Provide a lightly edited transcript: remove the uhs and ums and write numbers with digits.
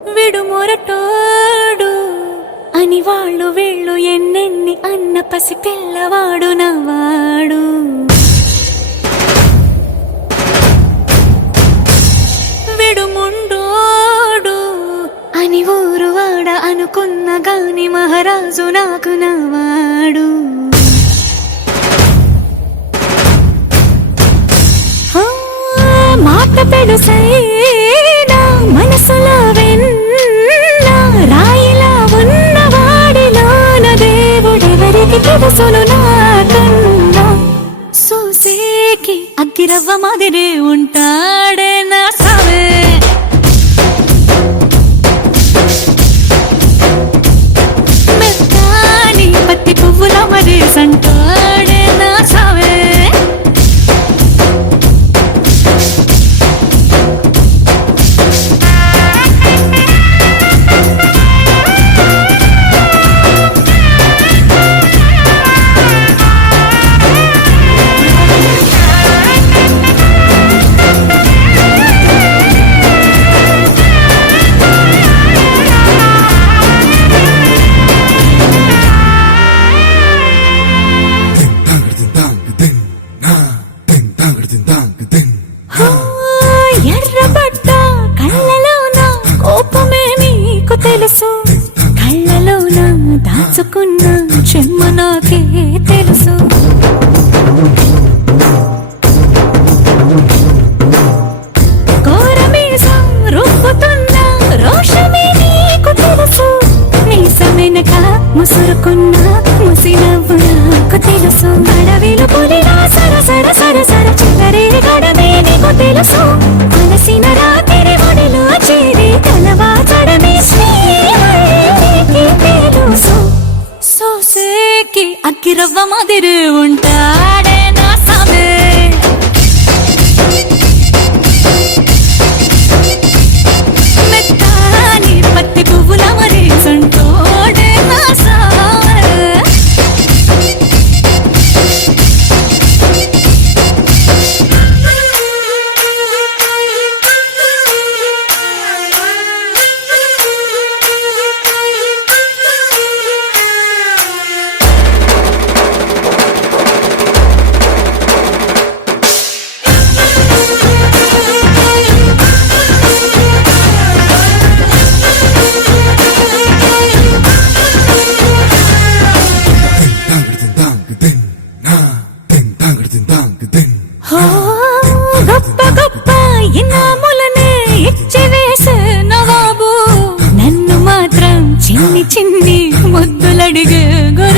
విడుమొరటోడు అని వాళ్ళు వీళ్ళు ఎన్నెన్ని అన్న పసి పిల్లవాడు నవాడు. విడుముండోడు అని ఊరు వాడ అనుకున్న గాని మహారాజు నాకు నవాడు. మాట పెడుసైనా మనసులో వెన్నా రాయిలా ఉన్నవాడిలోన దేవుడెవరికి తెలుసును నాకన్నా. సూసేకి అగ్గిరవ్వ మాదిరి ఉంటాడే నా సావే. మెత్తాని పత్తి పువ్వుల మరి సంటాడే నా సావే. ఎర్రబడ్డ కళ్ళలోన కోపమే నీకు తెలుసు, కళ్ళలోన దాచుకున్న చెమ్మ నాకే తెలుసు. కోరమీసం రుబ్బుతున్న రోషమే నీకు తెలుసు, మీసమెనక ముసురుకున్న ముసినవ్వు నాకు తెలుసు. అడవిలో పులిలా సరసర సరసర చిల్లరే గడమే నీకు తెలుసు, అలసిన రాత్రి ఒడిలో చేరి తలవాచడమే శ్రీకి తెలుసు. సోసేకి అగ్గిరవ్వ మాదిరి ఉంటాడే నా సామే. మెత్తాని పత్తి పువ్వుల మరి సంటోడే నా సామే. గొప్ప గొప్ప ఇనాములనే ఇచ్చి వేసే నవాబు, నన్ను మాత్రం చిన్ని చిన్ని ముద్దులడిగే గురు.